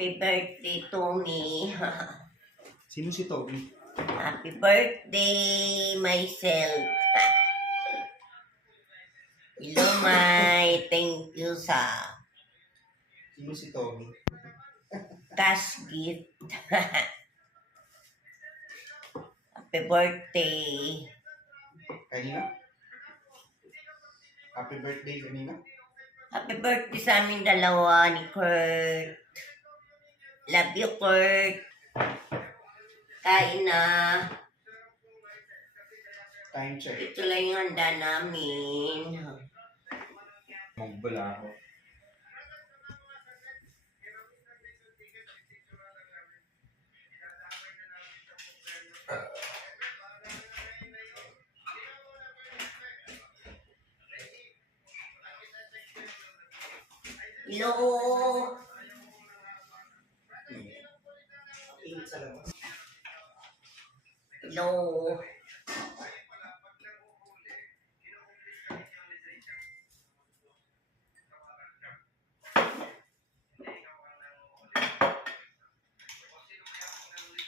Happy birthday to me. Sino si Toby? Happy birthday, myself. Hello, Mai. Thank you sa Sino si Toby? cash gift. Happy birthday. Kanina? Happy birthday kanina? Happy birthday sa aming dalawa ni Kurt. Love you, Kurt. Kain na. Time check. Ito lang yung handa namin. Magbala ako. Hello. Init sa labas. Hello.